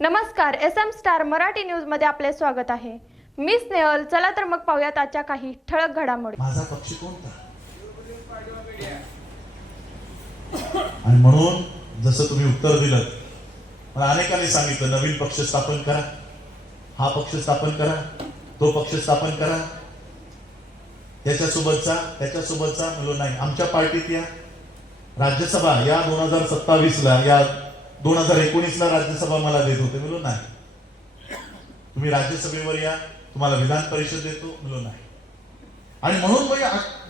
नमस्कार S M star Marathi न्यूजमध्ये आपले स्वागत आहे. मी स्नेहल चला तर मग पाहूयात आजच्या काही ठळक घडामोडी. माझा पक्षी कोणता? आणि म्हणून जसं तुम्ही उत्तर दिलं मला अनेकांनी सांगितलं नवीन पक्ष स्थापन करा. हा पक्ष स्थापन करा तो पक्ष स्थापन करा. त्याच्यासोबतचा त्याच्यासोबतचा म्हणलो नाही आमच्या पार्टीत या. राज्यसभा या दोन हजार सत्तावीसला या दोन हजार एकोणीसला राज्यसभा मला देत होते. म्हणलो नाही. तुम्ही राज्यसभेवर या तुम्हाला विधान परिषद देतो. म्हणलो नाही. आणि म्हणून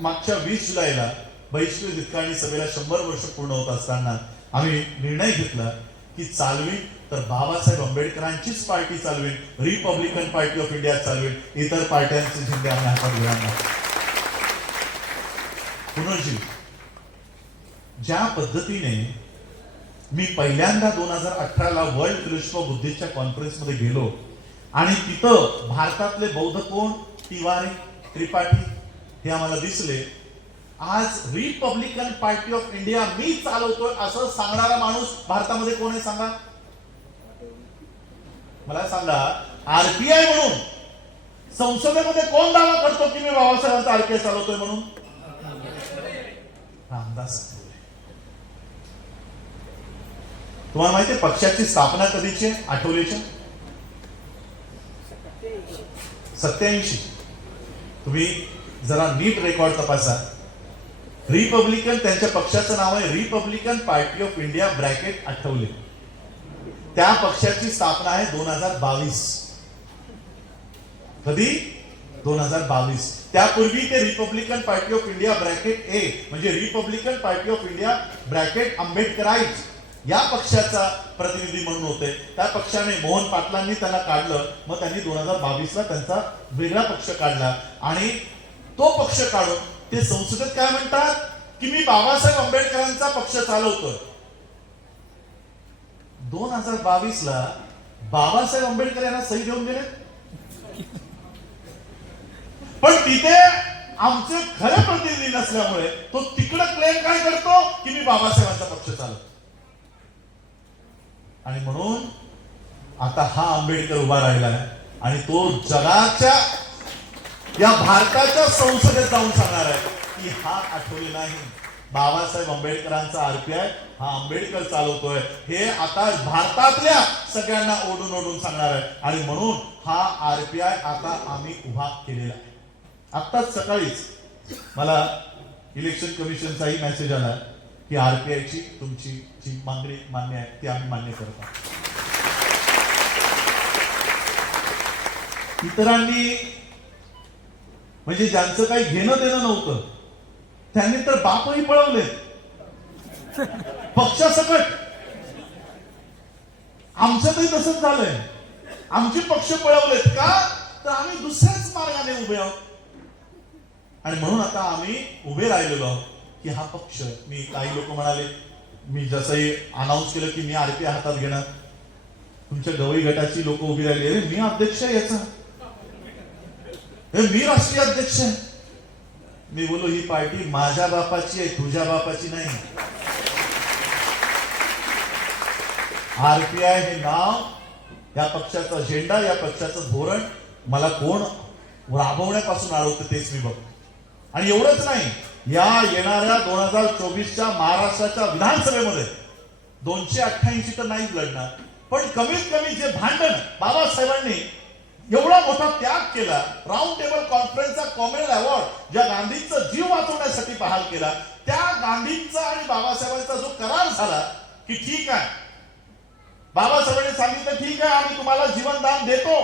मागच्या वीस जुलैला बहिष्कृत हितकाणी सभेला शंभर वर्ष पूर्ण होत असताना आम्ही निर्णय घेतला की चालवी तर बाबासाहेब आंबेडकरांचीच पार्टी चालवेल रिपब्लिकन पार्टी ऑफ इंडिया चालवेल इतर पार्ट्यांचे झेंडे आम्ही हातात घेणार नाही. पुनर्जी ज्या पद्धतीने मी पहिल्यांदा दोन हजार अठराला वर्ल्ड फिलोसॉफी बुद्धिस्टच्या कॉन्फरन्समध्ये गेलो. आणि तिथं भारतातले बौद्ध कोण? तिवारी त्रिपाठी. हे आम्हाला दिसले. आज रिपब्लिकन पार्टी ऑफ इंडिया मी चालवतोय असं सांगणारा माणूस भारतामध्ये कोण आहे सांगा? मला सांगा आरपीआय म्हणून संसदेमध्ये कोण दावा करतो की मी बाबासाहेबांचा आरपीआय चालवतोय म्हणून? रामदास आठवले तुम्हाला माहिती आहे पक्षाची स्थापना कधीची आहे? आठवलेच्या सत्याऐंशी. तुम्ही जरा नीट रेकॉर्ड तपासा. रिपब्लिकन त्यांच्या पक्षाचं नाव आहे Republican party of India bracket Athawale. त्या पक्षाची स्थापना आहे दोन हजार बावीस. कधी? दोन हजार बावीस. त्यापूर्वी ते Republican party of India bracket A म्हणजे Republican party of India bracket Ambedkarite या पक्षाचा प्रतिनिधी म्हणून होते. त्या पक्षाने मोहन पाटलांनी त्यांना काढलं. मग त्यांनी दोन हजार बावीस ला त्यांचा वेगळा पक्ष काढला. आणि तो पक्ष काढून ते संसदेत काय म्हणतात? की मी बाबासाहेब आंबेडकरांचा पक्ष चालवतोय. दोन हजार बावीस ला बाबासाहेब आंबेडकर यांना सही घेऊन गेले. पण तिथे आमचे खरे प्रतिनिधी नसल्यामुळे तो तिकडं क्लेम काय करतो? की मी बाबासाहेबांचा पक्ष चालवतो आणि म्हणून आता हा आंबेडकर उभा राहिला आणि तो जगाच्या या भारताच्या संसदेत जाऊन सांगणार आहे की हा आठवले नाही. बाबासाहेब आंबेडकरांचा आरपीआय हा आंबेडकर चालवतोय. हे आता भारतातल्या सगळ्यांना ओढून ओढून सांगणार आहे. आणि म्हणून हा आरपीआय आता आम्ही उभा केलेला आहे. आत्ताच सकाळीच मला इलेक्शन कमिशनचाही मेसेज आला. ही आरपीआयची तुमची जी मागणी मान्य आहे ती आम्ही मान्य करत. आहोत इतरांनी म्हणजे ज्यांचं काही घेणं देणं नव्हतं त्यांनी तर बापही पळवले पक्षासकट आमचं तरी तसंच झालंय. आमचे पक्ष पळवलेत का? तर आम्ही दुसऱ्याच मार्गाने उभे आहोत. आणि म्हणून आता आम्ही उभे राहिलेलो आहोत. की हा पक्ष मी काही लोक म्हणाले मी जसंही अनाऊन्स केलं की मी आरपीआय हातात घेणार. तुमच्या गवई गटाची लोक उभी राहिली. अरे मी अध्यक्ष आहे याचा. मी राष्ट्रीय अध्यक्ष आहे. मी बोलो ही पार्टी माझ्या बापाची आहे तुझ्या बापाची नाही. आरपीआय हे नाव. या पक्षाचा झेंडा या पक्षाचं धोरण. मला कोण राबवण्यापासून अडवतं तेच मी बघतो. आणि एवढंच नाही. या येणाऱ्या दोन हजार चोवीसच्या महाराष्ट्राच्या विधानसभेमध्ये दोनशे अठ्ठ्याऐंशी तर नाहीच लढणार. पण कमीत कमी जे भांडण बाबासाहेबांनी एवढा मोठा त्याग केला राऊंड टेबल कॉन्फरन्सचा कॉमेल अवॉर्ड ज्या गांधींचा जीव वाचवण्यासाठी बहाल केला त्या गांधींचा आणि बाबासाहेबांचा जो करार झाला की ठीक आहे. बाबासाहेबांनी सांगितलं ठीक आहे आम्ही तुम्हाला जीवनदान देतो.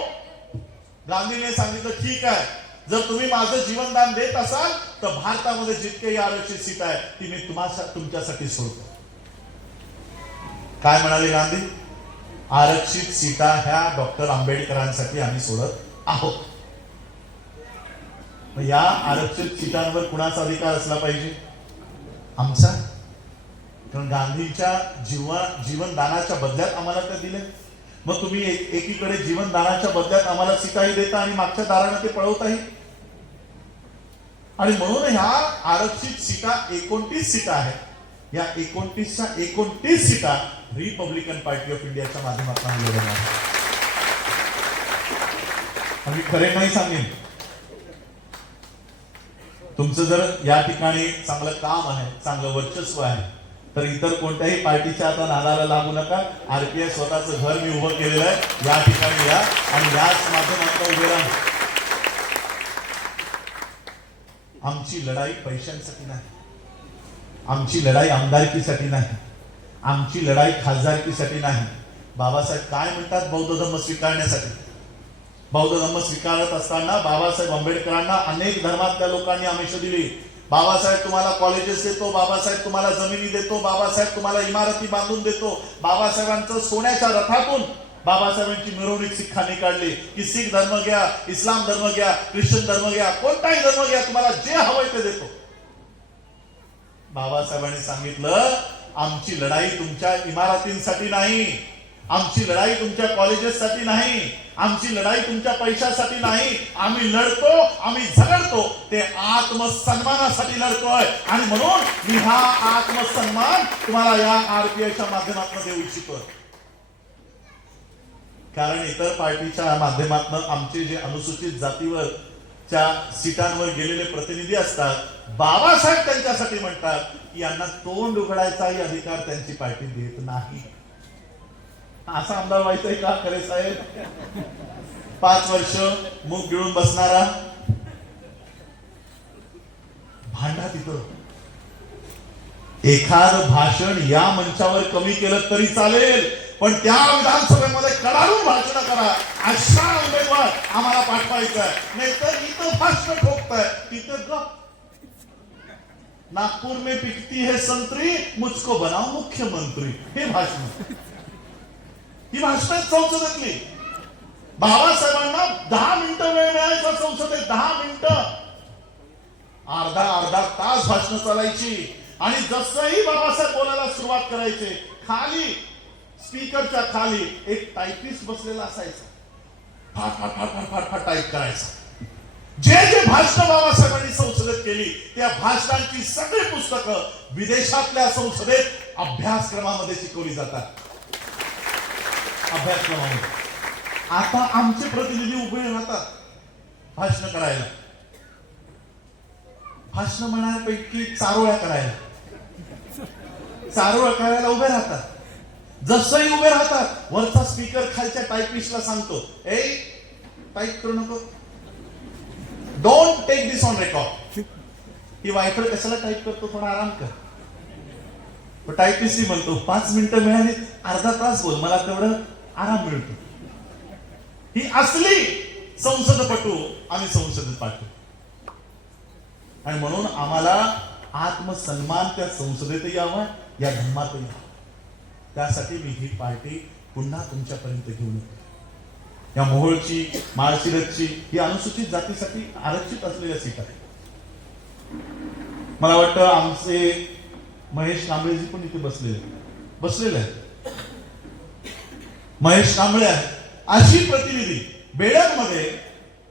गांधीने सांगितलं ठीक आहे. जर तुम्ही माझं जीवनदान देत असाल तर भारतामध्ये जितकेही आरक्षित सीट आहे ती मी तुम्हाला तुमच्यासाठी सोडतो. काय म्हणाले गांधी? आरक्षित सीटा ह्या डॉक्टर आंबेडकरांसाठी आम्ही सोडत आहोत. या आरक्षित सीटांवर कुणाचा अधिकार असला पाहिजे? आमचा? कारण गांधींच्या जीवा जीवनदानाच्या बदल्यात आम्हाला ते दिले. मग तुम्ही एक- एकीकडे जीवनदानाच्या बदल्यात आम्हाला सीटाही देता आणि मागच्या दारानं ते पळवताही? आणि म्हणून ह्या आरक्षित सीटा एकोणतीस सीटा आहेत. या एकोणतीसच्या एकोणतीस सीटा रिपब्लिकन पार्टी ऑफ इंडियाच्या माध्यमातून आम्ही आहे आम्ही खरे नाही सांगेन. तुमचं जर या ठिकाणी चांगलं काम आहे चांगलं वर्चस्व आहे तर इतर कोणत्याही पार्टीच्या आता नादाला लागू नका. आरपीआय स्वतःचं घर मी उभं केलेलं आहे. या ठिकाणी या आणि याच माध्यमातून उभे राहा. आमची लढाई पैशांसाठी नाही. आमची लढाई आमदारकीसाठी नाही. आमची लढाई खासदारकीसाठी नाही. बाबासाहेब काय म्हणतात बौद्ध धर्म स्वीकारण्यासाठी? बौद्ध धर्म स्वीकारत असताना बाबासाहेब आंबेडकरांना अनेक धर्मातल्या लोकांनी आमिष दिली. बाबासाहेब तुम्हाला कॉलेजेस देतो बाबासाहेब तुम्हाला जमिनी देतो बाबासाहेब तुम्हाला इमारती बांधून देतो. बाबासाहेबांचं सोन्याच्या रथातून बाबासाहेबांची मिरवणूक सिखांनी काढली. की सिख धर्म घ्या इस्लाम धर्म घ्या ख्रिश्चन धर्म घ्या कोणताही धर्म घ्या तुम्हाला जे हवंय ते देतो. बाबासाहेबांनी सांगितलं आमची लढाई तुमच्या इमारतींसाठी नाही आमची लढाई तुमच्या कॉलेजेससाठी नाही आमची लढाई तुमच्या पैशासाठी नाही. आम्ही लढतो आम्ही झगडतो ते आत्मसन्मानासाठी लढतोय. आणि म्हणून मी हा आत्मसन्मान तुम्हाला या आरपीआयच्या माध्यमातून देऊ इच्छितोय कारण इतर पार्टीच्या माध्यमातून आमचे जे अनुसूचित जातीवर च्या सीटांवर गेलेले प्रतिनिधी असतात बाबासाहेब त्यांच्यासाठी म्हणतात की यांना तोंड उघडायचाही अधिकार त्यांची पार्टी देत नाही. असा आमदार व्हायचंय का खरे साहेब? पाच वर्ष मुख गिळून बसणारा. भांडा तिथं. एखाद भाषण या मंचावर कमी केलं तरी चालेल. पण त्या विधानसभेमध्ये कडाडून भाषण करा. अशा उमेदवार आम्हाला पाठवायचा आहे नाहीतर इथं भाषण ठोकताय. तिथं गप. नागपूर में पिकती है संत्री मुझको बनाओ मुख्यमंत्री. हे भाषण. ही भाषण संसदेतली. बाबासाहेबांना दहा मिनिटं वेळ मिळायचा संसदेत. दहा मिनिटं. अर्धा अर्धा तास भाषण चालायची. आणि जसंही बाबासाहेब बोलायला सुरुवात करायचे खाली स्पीकरच्या खाली एक टायपिस्ट बसलेला असायचा. फार फाट फार फार फार फार टाईप करायचा. जे जे भाषण बाबासाहेबांनी संसदेत केली त्या भाषणांची सगळी पुस्तकं विदेशातल्या संसदेत अभ्यासक्रमामध्ये शिकवली जातात. अभ्यासक्रमामध्ये. आता आमचे प्रतिनिधी उभे राहतात भाषण करायला. भाषण म्हणण्यापैकी चारोळ्या करायला. चारोळ्या करायला उभे राहतात. जसंही उभे राहतात. वरचा स्पीकर खालच्या टायपिस्टला सांगतो. ए टाईप करू नको. Don't take this on record ही वायफळ कशाला टाईप करतो? थोडा आराम कर. टायपिस्ट म्हणतो पाच मिनिटं मिळाली अर्धा तास बोल मला तेवढं आराम मिळतो. ही असली संसदपटू आम्ही संसदेत पाठवू. आणि म्हणून आम्हाला आत्मसन्मान त्या संसदेतही यावा या धर्मातही यावा. त्यासाठी मी ही पार्टी पुन्हा तुमच्यापर्यंत घेऊन येतो. या मोहोळची माळशिरसची ही अनुसूचित जातीसाठी आरक्षित असलेल्या सीट आहे मला वाटतं आमचे महेश कांबळेजी पण इथे बसलेले बसलेले आहेत. महेश कांबळे आहेत. अशी प्रतिनिधी बेडकमध्ये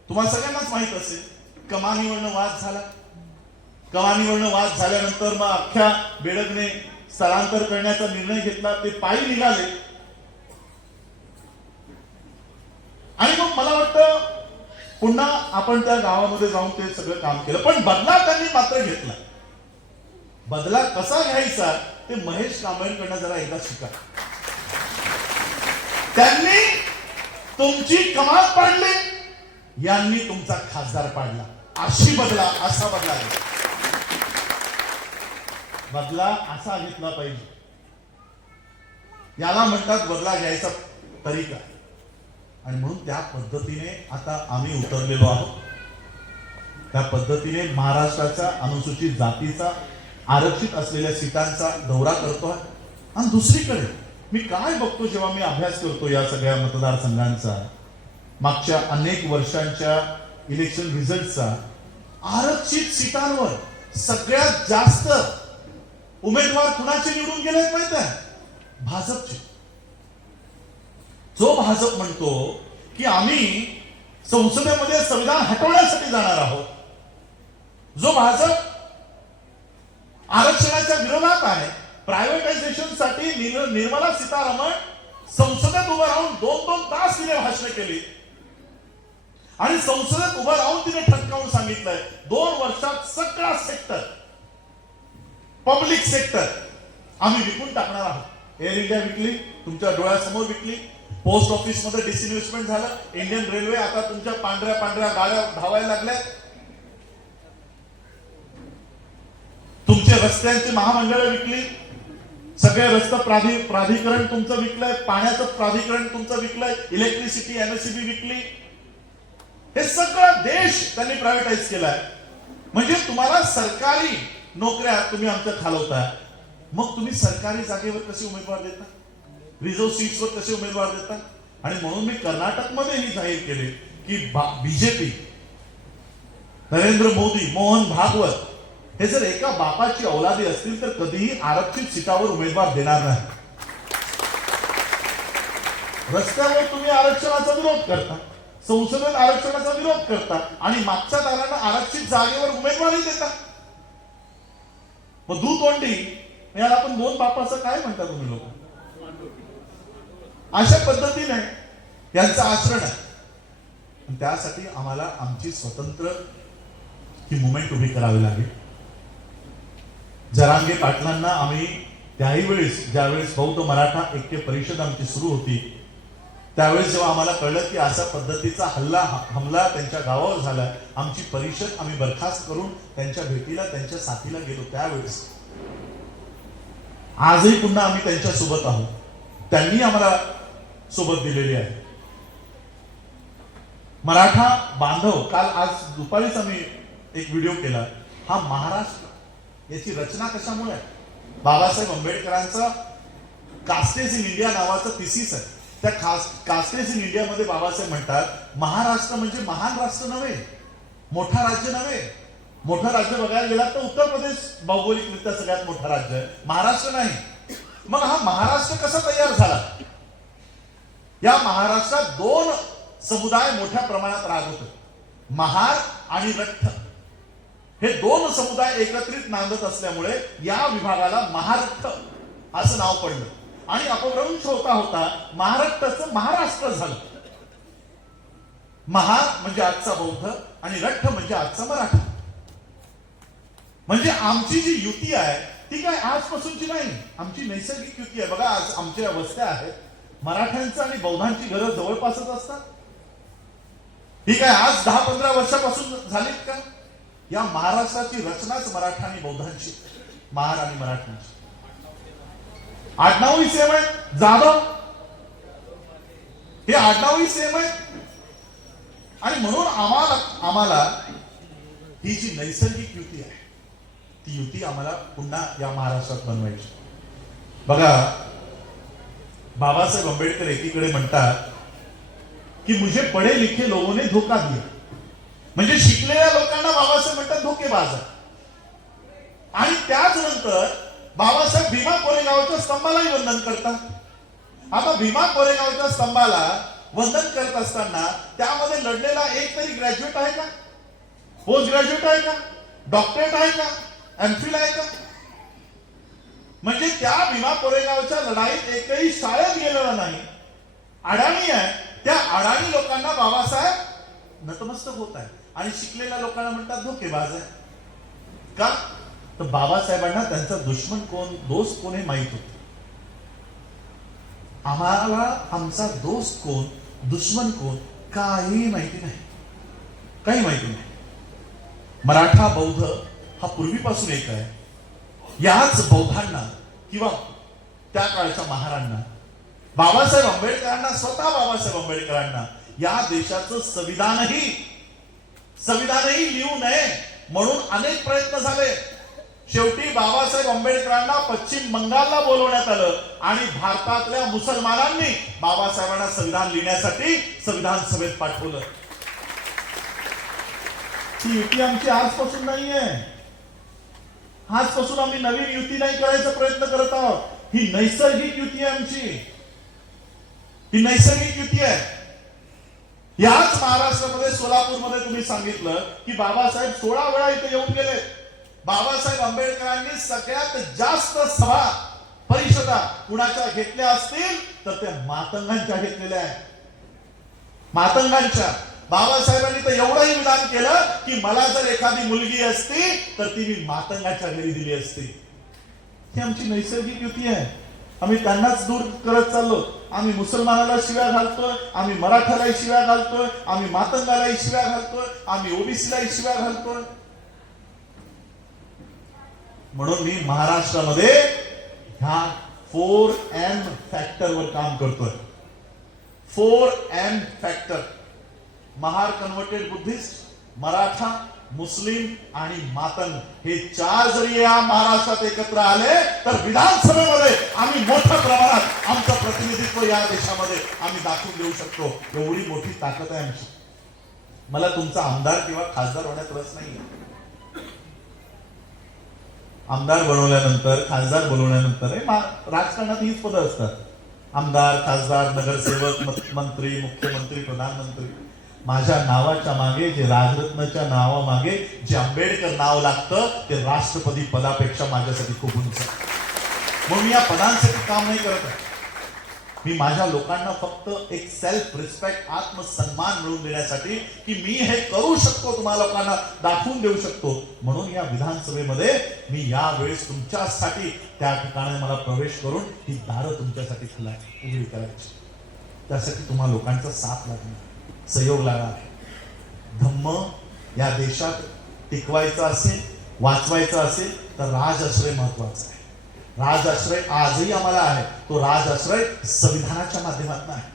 तुम्हाला सगळ्यांनाच माहीत असेल कमानीवरनं वाद झाला. कमानीवरनं वाद झाल्यानंतर मग अख्ख्या बेडकने स्थलांतर करण्याचा निर्णय घेतला ते पायी निघाले. आणि मग मला वाटतं पुन्हा आपण त्या गावामध्ये जाऊन ते सगळं काम केलं. पण बदला त्यांनी मात्र घेतला. बदला कसा घ्यायचा ते महेश कांबळेंकडनं जरा एकदा शिका. त्यांनी तुमची कमाल पाडली. यांनी तुमचा खासदार पाडला. अशी बदला असा बदला बदला असा घेतला पाहिजे. याला म्हणतात बदला घ्यायचा तरीका. आणि म्हणून त्या पद्धतीने आता आम्ही उतरलेलो आहोत. त्या पद्धतीने महाराष्ट्राच्या अनुसूचित जातीचा आरक्षित असलेल्या सीटांचा दौरा करतोय आणि दुसरीकडे मी काय बघतो जेव्हा मी अभ्यास करतो या सगळ्या मतदारसंघांचा मागच्या अनेक वर्षांच्या इलेक्शन रिझल्टचा आरक्षित सीटांवर सगळ्यात जास्त उमेदवार कुणाचे निवडून गेलेत माहीत आहे? भाजपचे. जो भाजप म्हणतो की आम्ही संसदेमध्ये संविधान हटवण्यासाठी जाणार आहोत. जो भाजप आरक्षणाच्या विरोधात आहे प्रायव्हेटायझेशनसाठी निर्मला सीतारामन संसदेत उभं राहून दोन दोन तास तिने भाषण केली. आणि संसदेत उभं राहून तिने ठणकावून सांगितलंय दोन वर्षात सगळा सेक्टर पब्लिक सेक्टर आम्ही विकून टाकणार आहोत. एअर इंडिया विकली तुमच्या डोळ्यासमोर विकली. पोस्ट ऑफिसमध्ये डिसइन्व्हेस्टमेंट झालं. इंडियन रेल्वे आता तुमच्या पांढऱ्या पांढऱ्या गाड्या धावायला लागल्या. तुमचे रस्त्यांची महामंडळ विकली. सगळे रस्ते प्राधि प्राधिकरण तुमचं विकलंय. पाण्याचं प्राधिकरण तुमचं विकलंय. इलेक्ट्रिसिटी एमएससीबी विकली. हे सगळं देश त्यांनी प्रायव्हेटाईज केलाय. म्हणजे तुम्हाला सरकारी नोकऱ्या तुम्ही आमच्या खालवता. मग तुम्ही सरकारी जागेवर कसे उमेदवार देता? रिझर्व्ह सीट्सवर कसे उमेदवार देता? आणि म्हणून मी कर्नाटकमध्ये ही जाहीर केले की बीजेपी नरेंद्र मोदी मोहन भागवत हे जर एका बापाची औलादी असतील तर कधीही आरक्षित सीटावर उमेदवार देणार नाही. रस्त्यावर तुम्ही आरक्षणाचा विरोध करता संसदेत आरक्षणाचा विरोध करता आणि मागच्या दारांना आरक्षित जागेवर उमेदवारी देता. मग दुतोंडी याला आपण दोन बापाचं काय म्हणता तुम्ही लोक? अशा पद्धतीने यांचं आचरण आहे. त्यासाठी आम्हाला आमची स्वतंत्र ही मुवमेंट उभी करावी लागेल. जरांगे पाटलांना आम्ही त्याही वेळेस ज्यावेळेस बौद्ध मराठा ऐक्य परिषद आमची सुरू होती त्यावेळेस जेव्हा आम्हाला कळलं की अशा पद्धतीचा हल्ला हमला त्यांच्या गावावर झाला आमची परिषद आम्ही बरखास्त करून त्यांच्या भेटीला त्यांच्या साथीला गेलो त्यावेळेस. आजही पुन्हा आम्ही त्यांच्यासोबत आहोत. त्यांनी आम्हाला सोबत दिलेली आहे. मराठा बांधव काल आज दुपारीच आम्ही एक व्हिडिओ केला. हा महाराष्ट्र याची रचना कशामुळे आहे? बाबासाहेब आंबेडकरांचं कास्टेज इन इंडिया नावाचं थिसिस आहे. त्या खास कास्टेस इन इंडियामध्ये बाबासाहेब म्हणतात महाराष्ट्र म्हणजे महान राष्ट्र नव्हे मोठा राज्य नव्हे. मोठं राज्य बघायला गेला तर उत्तर प्रदेश भौगोलिकरित्या सगळ्यात मोठं राज्य आहे. महाराष्ट्र नाही. मग हा महाराष्ट्र कसा तयार झाला? या महाराष्ट्रात दोन समुदाय मोठ्या प्रमाणात राहत होते. महार आणि रठ्ठ हे दोन समुदाय एकत्रित नांदत असल्यामुळे या विभागाला महारठ्ठ असं नाव पडलं. आणि अपभ्रंश होता होता महाराष्ट्राचं महाराष्ट्र झालं. महा म्हणजे आजचा बौद्ध आणि रठ्ठ म्हणजे आजचा मराठा. म्हणजे आमची जी युती आहे ती काय आजपासूनची नाही आमची नैसर्गिक युती आहे. बघा आज आमच्या वस्त्या आहेत. मराठ्यांचं आणि बौद्धांची घरं जवळपासच असतात. ही काय आज दहा पंधरा वर्षापासून झालीत का? या महाराष्ट्राची रचनाच मराठा आणि बौद्धांची. महार आणि मराठ्यांची. आडनावही सेम आहे. जाधव. हे आडनावही सेम आहे. आणि म्हणून आम्हाला आम्हाला ही जी नैसर्गिक युती आहे ती युती आम्हाला पुन्हा या महाराष्ट्रात बनवायची. बघा बाबासाहेब आंबेडकर एकीकडे म्हणतात की मुझे पढ़े लिखे लोगों धोका धोखा दिया. म्हणजे शिकलेल्या लोकांना बाबासाहेब म्हणतात धोकेबाज आहे. आणि त्याच नंतर बाबासाहेब भीमा कोरेगावच्या स्तंभालाही वंदन करतात. आता भीमा कोरेगावच्या स्तंभाला वंदन करत असताना त्यामध्ये लढलेला एक तरी ग्रॅज्युएट आहे का? पोस्ट ग्रॅज्युएट आहे का? डॉक्टरेट आहे का? एमफिल आहे का? म्हणजे त्या भीमा कोरेगावच्या लढाईत एकही शाळेत गेलेला नाही. अडाणी आहे. त्या अडाणी लोकांना बाबासाहेब नतमस्तक होत आहे आणि शिकलेल्या लोकांना म्हणतात धोकेबाज आहे. का? तर बाबासाहेबांना त्यांचा दुश्मन कोण दोस्त कोण हे माहीत होत. आम्हाला आमचा दोस्त कोण दुश्मन कोण काही माहिती नाही. काही माहिती नाही. मराठा बौद्ध हा पूर्वीपासून एक आहे. याच बौद्धांना किंवा त्या काळच्या महारांना बाबासाहेब आंबेडकरांना स्वतः बाबासाहेब आंबेडकरांना या देशाचं संविधानही संविधानही लिहू नये म्हणून अनेक प्रयत्न झाले. शेवटी बाबासाहेब आंबेडकरांना पश्चिम बंगालला बोलवण्यात आलं आणि भारतातल्या मुसलमानांनी बाबासाहेबांना संविधान लिहिण्यासाठी संविधान सभेत पाठवलं. ती युती आमची आजपासून नाहीये. आजपासून आम्ही नवीन युती नाही करायचा प्रयत्न करत आहोत. ही नैसर्गिक युती आहे आमची. ही नैसर्गिक युती आहे. याच महाराष्ट्रामध्ये सोलापूरमध्ये तुम्ही सांगितलं की बाबासाहेब सोळा वेळा इथे येऊन गेले. बाबासाहेब आंबेडकरांनी सगळ्यात जास्त सभा परिषदा कुणाच्या घेतल्या असतील तर त्या मातंगांच्या घेतलेल्या आहेत. मातंगांच्या. बाबासाहेबांनी तर एवढंही विधान केलं की मला जर एखादी मुलगी असती तर ती मी मातंगाच्या घरी दिली असती. ही आमची नैसर्गिक युती आहे. आम्ही त्यांनाच दूर करत चाललो. आम्ही मुसलमानाला शिव्या घालतोय आम्ही मराठालाही शिव्या घालतोय आम्ही मातंगालाही शिव्या घालतोय आम्ही ओबीसीलाही शिव्या घालतोय. म्हणून मी महाराष्ट्रामध्ये ह्या फोर एम फॅक्टरवर काम करतोय. Four M factor Mahar converted Buddhist Maratha Muslim आणि मातंग. हे चार जरी या महाराष्ट्रात एकत्र आले तर विधानसभेमध्ये आम्ही मोठ्या प्रमाणात आमचं प्रतिनिधित्व या देशामध्ये आम्ही दाखवून देऊ शकतो. एवढी मोठी ताकद आहे आमची. मला तुमचा आमदार किंवा खासदार होण्यात रस नाही आमदार बनवल्यानंतर खासदार बनवल्यानंतर हे मा- राजकारणात हीच पदं असतात. आमदार खासदार नगरसेवक मंत्री मुख्यमंत्री प्रधानमंत्री. माझ्या नावाच्या मागे जे राजरत्नच्या नावामागे जे आंबेडकर नाव लागतं ते राष्ट्रपती पदापेक्षा माझ्यासाठी खूप उंच. आहे. म्हणून मी या पदांसाठी काम नाही करत आहे. मी माझ्या लोकांना फक्त एक सेल्फ रिस्पेक्ट आत्मसन्मान मिळवून देण्यासाठी की मी हे करू शकतो तुम्हाला लोकांना दाखवून देऊ शकतो. म्हणून या विधानसभेमध्ये मी या वेळेस तुमच्यासाठी त्या ठिकाणी मला प्रवेश करून ही दारं तुमच्यासाठी खुला उघडी करायची. त्यासाठी तुम्हा लोकांचा साथ लागणार सहयोग लागणार धम्म या देशात टिकवायचा असेल वाचवायचा असेल तर राज असणे महत्वाचं आहे. राजआश्रय आजही आम्हाला आहे. तो राजआश्रय संविधानाच्या माध्यमातून आहे.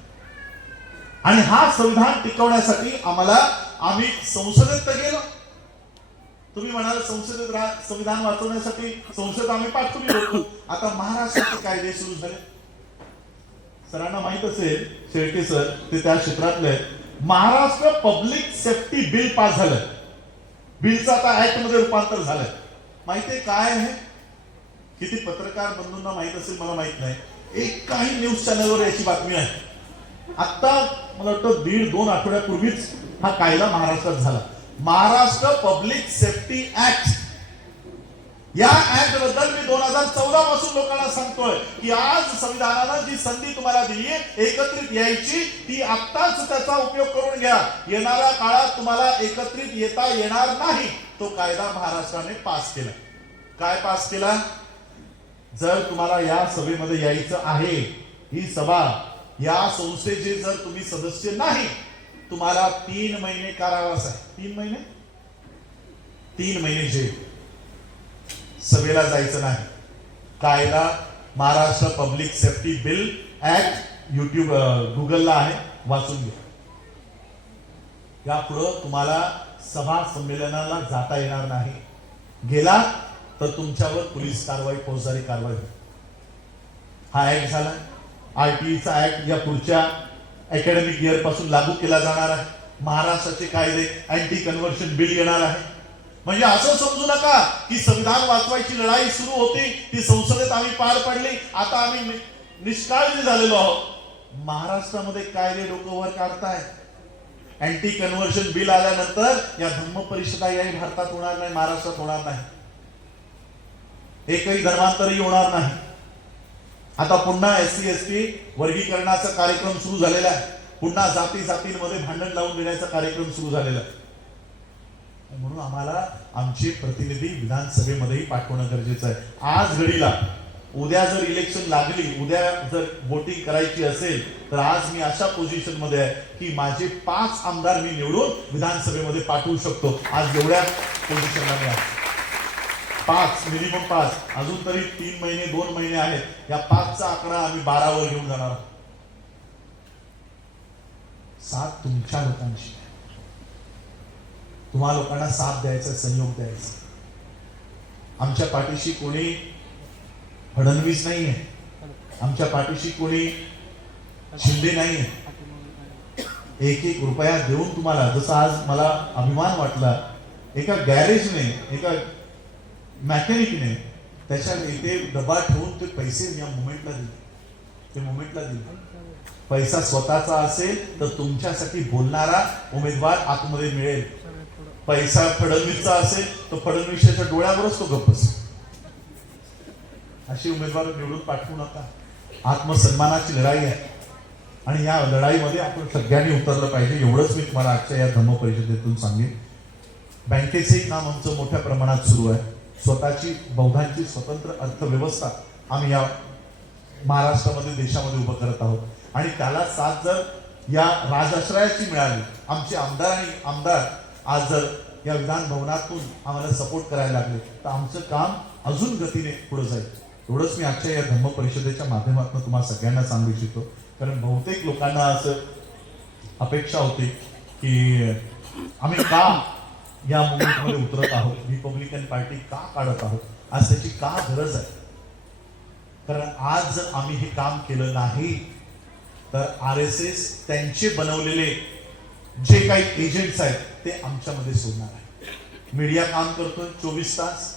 आणि हा संविधान टिकवण्यासाठी आम्हाला आम्ही संसदेत तर गेलो. तुम्ही म्हणाल संसदेत संविधान वाचवण्यासाठी संसद आम्ही पाठवली होतो आता महाराष्ट्राचे कायदे सुरू झाले सरांना माहीत असेल शेळके सर ते त्या क्षेत्रातले Maharashtra public safety bill pass झालं. बिलचं आता ऍक्टमध्ये रूपांतर झालंय. माहितीये काय आहे? किती पत्रकार बंधूंना माहीत असेल मला माहीत नाही. एक काही न्यूज चॅनलवर याची बातमी आहे. आता मला वाटतं दीड दोन आठवड्यापूर्वीच हा कायदा महाराष्ट्रात झाला. महाराष्ट्र पब्लिक सेफ्टी ऍक्ट या ऍक्टबद्दल मी दोन हजार चौदा पासून लोकांना सांगतोय की आज संविधानानं जी संधी तुम्हाला दिली आहे एकत्रित यायची ती आत्ताच त्याचा उपयोग करून घ्या. येणाऱ्या काळात तुम्हाला एकत्रित येता येणार नाही. तो कायदा महाराष्ट्राने पास केला. काय पास केला? जर तुम्हाला या सभेमध्ये यायचं आहे ही सभा या संस्थेचे जर तुम्ही सदस्य नाही तुम्हाला तीन महिने कारावास आहे. तीन महिने? तीन महिने जे सभेला जायचं नाही. कायदा Maharashtra public safety bill act YouTube गुगलला आहे. वाचून घ्या. यापुढं तुम्हाला सभा संमेलनाला जाता येणार नाही. गेला तर तुमच्यावर पोलीस कारवाई फौजदारी कारवाई हा ऍक्ट झाला. आरटीईचा ऍक्ट या पुढच्या अकॅडमिक इयरपासून लागू केला जाणार आहे. महाराष्ट्राचे कायदे अँटी कन्व्हर्शन बिल येणार आहे. म्हणजे असं समजू नका की संविधान वाचवायची लढाई सुरू होती ती संसदेत आम्ही पार पाडली. आता आम्ही निष्काळजी झालेलो आहोत. महाराष्ट्रामध्ये कायदे लोक वर काढताय. अँटी कन्व्हर्शन बिल आल्यानंतर या धम्म परिषदा याही भारतात होणार नाही महाराष्ट्रात होणार नाही. एकही धर्मांतरही होणार नाही. आता पुन्हा एस सी एस टी वर्गीकरणाचा कार्यक्रम सुरू झालेला आहे. पुन्हा जाती जातींमध्ये भांडण लावून देण्याचा कार्यक्रम सुरू झालेला आहे. म्हणून आम्हाला आमचे प्रतिनिधी विधानसभेमध्येही पाठवणं गरजेचं आहे. आज घडीला उद्या जर इलेक्शन लागली उद्या जर वोटिंग करायची असेल तर आज मी अशा पोझिशनमध्ये आहे की माझे पाच आमदार मी निवडून विधानसभेमध्ये पाठवू शकतो. आज एवढ्या पोझिशनला मी आहे. पाच मिनिमम पाच. अजून तरी तीन महिने दोन महिने आहेत. या पाचचा आकडा आम्ही बारावर घेऊन जाणार आहोत. साथ तुमच्या लोकांशी. तुम्हा लोकांना साथ द्यायचा संयोग द्यायचा. आमच्या पाठीशी कोणी फडणवीस नाहीये. आमच्या पाठीशी कोणी शिंदे नाहीये. एक एक रुपया देऊन तुम्हाला जसं आज मला अभिमान वाटला एका गॅरेजने एका मॅकॅनिकने त्याच्या इथे डबा ठेवून ते पैसे या मुवमेंटला दिले. ते मुवमेंटला दिले. पैसा स्वतःचा असेल तर तुमच्यासाठी बोलणारा उमेदवार आतमध्ये मिळेल. पैसा फडणवीसचा असेल तर फडणवीसच्या डोळ्यावरच तो गप्प असेल अशी उमेदवार निवडून पाठवू नका. आत्मसन्मानाची लढाई आहे. आणि या लढाईमध्ये आपण सगळ्यांनी उतरलं पाहिजे. एवढंच मी तुम्हाला आजच्या या धम्म परिषदेतून सांगेन. बँकेचे काम आमचं मोठ्या प्रमाणात सुरू आहे. स्वतःची बौद्धांची स्वतंत्र अर्थव्यवस्था आम्ही या महाराष्ट्रामध्ये देशामध्ये उभं करत आहोत. आणि त्याला साथ जर या राजाश्रयाची मिळाली आमचे आमदार आणि आमदार आज जर या विधान भवनातून आम्हाला सपोर्ट करायला लागले तर आमचं काम अजून गतीने पुढे जाईल. एवढंच मी आजच्या या धम्म परिषदेच्या माध्यमातून तुम्हाला सगळ्यांना सांगू इच्छितो. कारण बहुतेक लोकांना असं अपेक्षा होती की आम्ही का या मुवमेंटमध्ये उतरत आहोत. रिपब्लिकन पार्टी का काढत आहोत? आज त्याची का गरज आहे? कारण आज जर आम्ही हे काम केलं नाही तर आर एस एस त्यांचे बनवलेले जे काही एजंट्स आहेत ते आमच्यामध्ये सोडणार आहे मीडिया काम करतोय चोवीस तास.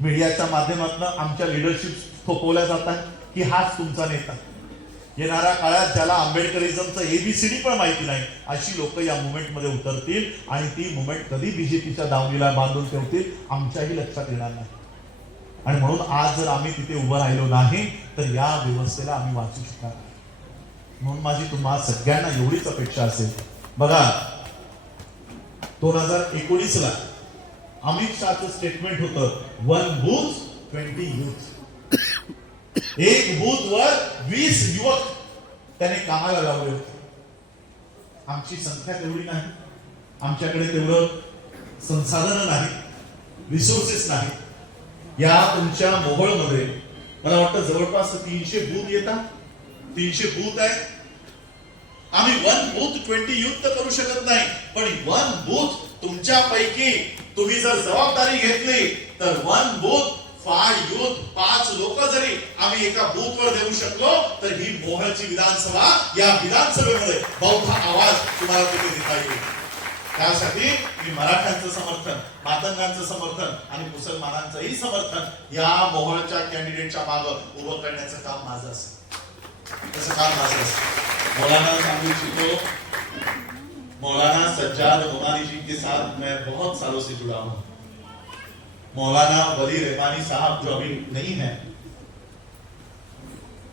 मीडियाच्या माध्यमातून आमच्या लिडरशिप थोपवल्या जातात की हाच तुमचा नेता. येणाऱ्या काळात ज्याला आंबेडकरिझमचं एबीसीडी पण माहिती नाही अशी लोक या मुवमेंटमध्ये उतरतील आणि ती मुवमेंट कधी बीजेपीच्या दावणीला बांधून ठेवतील आमच्याही लक्षात येणार नाही. आणि म्हणून आज जर आम्ही तिथे उभं राहिलो नाही तर या व्यवस्थेला आम्ही वाचू शकणार म्हणून माझी तुम्हा सगळ्यांना एवढीच अपेक्षा असेल. बघा दोन हजार एकोणीस ला अमित शहाचं स्टेटमेंट होतं वन बूथ ट्वेंटी युथ एक बूथ वर वीस युवक त्याने कामाला लावले होते. आमची संख्या तेवढी नाही. आमच्याकडे तेवढं संसाधन नाही रिसोर्सेस नाही. या तुमच्या मोहोळमध्ये मला वाटतं जवळपास तीनशे बूथ येतात. तीनशे बूथ आहे आम्ही वन बूथ ट्वेंटी युक्त करू शकत नाही. पण वन बूथ तुमच्यापैकी तुम्ही जर जबाबदारी घेतली तर वन बूथ युद्ध पाच लोक जरी आम्ही एका बूथ वर देऊ शकलो तर ही मोहळची विधानसभा या विधानसभेमध्ये बौद्ध आवाज तुम्हाला तिथे देता येईल? त्यासाठी मी मराठ्यांचं समर्थन मातंगांचं समर्थन आणि मुसलमानांचंही समर्थन या मोहळच्या कॅन्डिडेटच्या माग उभं करण्याचं काम माझं असेल. तसं काम माझं असेल. मौलाना सांगू इच्छितो मौलाना सज्जाद मोलानी जी के साथ मैं बहुत सालों से जुड़ा हूं. मौलाना वली रहमानी साहब जो अभी नहीं है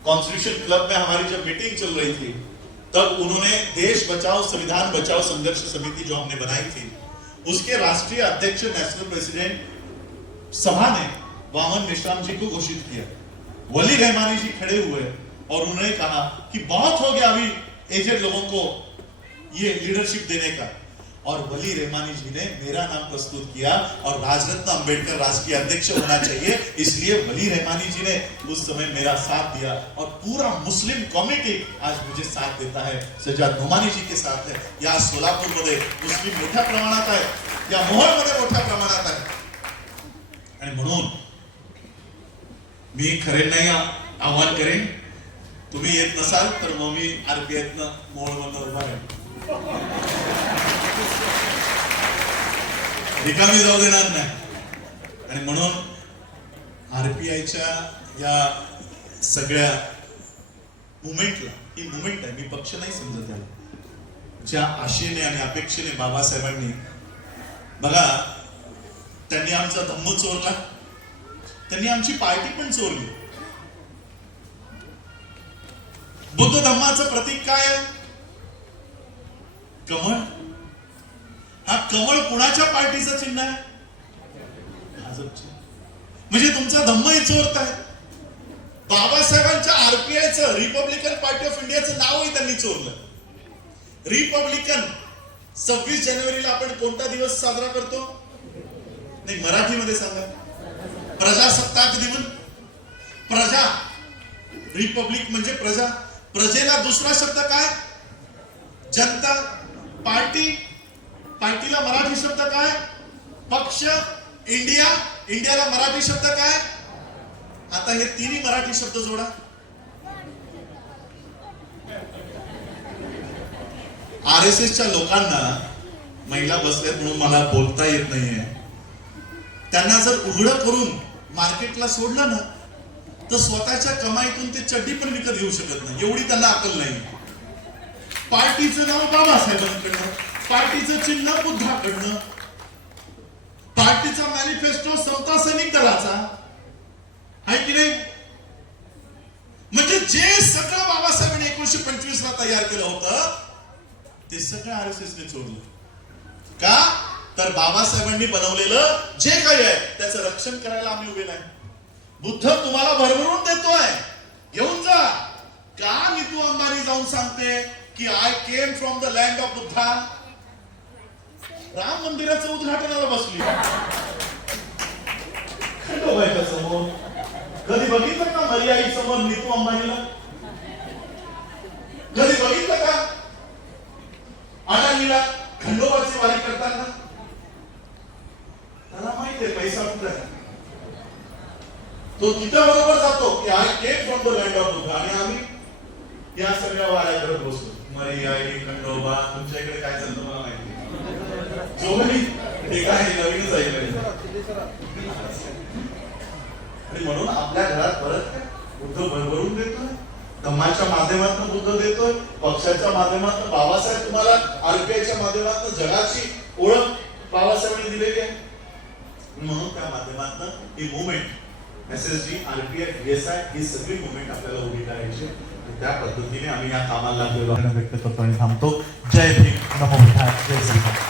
कॉन्स्टिट्यूशन क्लब में हमारी जब मीटिंग चल रही थी, तब उन्होंने देश बचाओ, संविधान बचाओ संघर्ष समिति जो हमने बनाई थी, उसके राष्ट्रीय अध्यक्ष नेशनल प्रेसिडेंट सभा ने वामन मिश्राम जी को घोषित किया। वली रहमानी जी खड़े हुए और उन्होंने कहा कि बहुत हो गया अभी एजेड लोगों को ये लीडरशिप देने का। और वली रहमानी जी ने मेरा नाम प्रस्तुत किया और राजरत्न अंबेडकर राष्ट्रीय अध्यक्ष होना चाहिए, इसलिए वली रहमानी जी ने उस समय मेरा साथ दिया और पूरा मुस्लिम कम्युनिटी आज मुझे साथ देता है। सज्जाद नोमानी जी के साथ है, या सोलापूर मध्ये मुस्लिम मोठ्या प्रमाणात आहे या मोहोळ मध्ये मोठ्या प्रमाणात आहे आणि म्हणून, मी खरेंनाही आव्हान करेन, तुम्ही येत नसाल तर मग मी आरपीआयतनं मोहोळ मधनं उभा राहीन. रिकामी जाऊ देणार नाही. आणि म्हणून आरपीआयच्या या सगळ्या मुवमेंटला ही मुवमेंट आहे मी पक्ष नाही समजत त्याला ज्या आशेने आणि अपेक्षेने बाबासाहेबांनी बघा त्यांनी आमचा धम्म चोरला. त्यांनी आमची पार्टी पण चोरली. बुद्ध धम्माचं प्रतीक काय आहे? कमळ. हा कमळ कुणाच्या पार्टीचं चिन्ह आहे? भाजपचे. म्हणजे तुमचा धम्मही चोरताय बाबासाहेबांच्या आरपीआयचं रिपब्लिकन पार्टी ऑफ इंडियाचं नावही त्यांनी चोरलं. रिपब्लिकन सव्वीस जानेवारीला आपण कोणता दिवस साजरा करतो? नाही मराठीमध्ये सांगा. प्रजासत्ताक दिन प्रजा रिपब्लिक म्हणजे प्रजा. प्रजेला दुसरा शब्द काय? जनता पार्टी पार्टीला मराठी शब्द काय? पक्ष इंडिया इंडियाला मराठी शब्द काय? आता हे तिन्ही मराठी शब्द जोडा. आर एस एसच्या लोकांना महिला बसल्यात म्हणून मला बोलता येत नाहीये. त्यांना जर उघडं करून मार्केटला सोडलं ना तर स्वतःच्या कमाईतून ते चड्डी पण विकत घेऊ शकत नाही. एवढी त्यांना अकल नाही. पार्टीचं नाव बाबासाहेबांकडे पार्टीचं चिन्ह बुद्धाकडनं. पार्टीचा मॅनिफेस्टो समता सैनिक दलाचा. आहे की नाही? म्हणजे जे सगळं बाबासाहेबांनी एकोणीशे पंचवीस ला तयार केलं होतं ते सगळं आर एस एसने चोरलं. का? तर बाबासाहेबांनी बनवलेलं जे काही आहे त्याचं रक्षण करायला आम्ही उभे नाही. बुद्ध तुम्हाला भरभरून देतोय. घेऊन जा. का तू अंबानी जाऊन सांगते की I came from the land of Buddha Ram मंदिराचं उद्घाटनाला बसली. खंडोबाईच्या समोर. कधी बघितलं का मर्याई समोर नीतू अंबानीला? कधी बघितलं का? अडाणीला खंडोबाची वारी करताना? त्याला माहिती आहे पैसा कुठे तो तिथं बरोबर जातो की आय एक from the land of Buddha आणि आम्ही या सगळ्या वाऱ्या करत बसतो मर्याई खंडोबा तुमच्या इकडे काय चाललं मला माहिती जोगणी काय नवीनच ऐकलं आणि म्हणून आपल्या घरात परत बुद्ध भरभरून देतोय धम्माच्या माध्यमातून बुद्ध देतोय पक्षाच्या माध्यमातून बाबासाहेब तुम्हाला आरपीआयच्या माध्यमातून जगाची ओळख बाबासाहेबांनी दिलेली आहे. म्हणून त्या माध्यमातून ही movement S S D S I ही सगळी मुवमेंट आपल्याला उभी करायची त्या पद्धतीने आम्ही या कामाला लागलेलो व्यक्त करतो आणि थांबतो. जय भीम. नमो जय श्रीराम.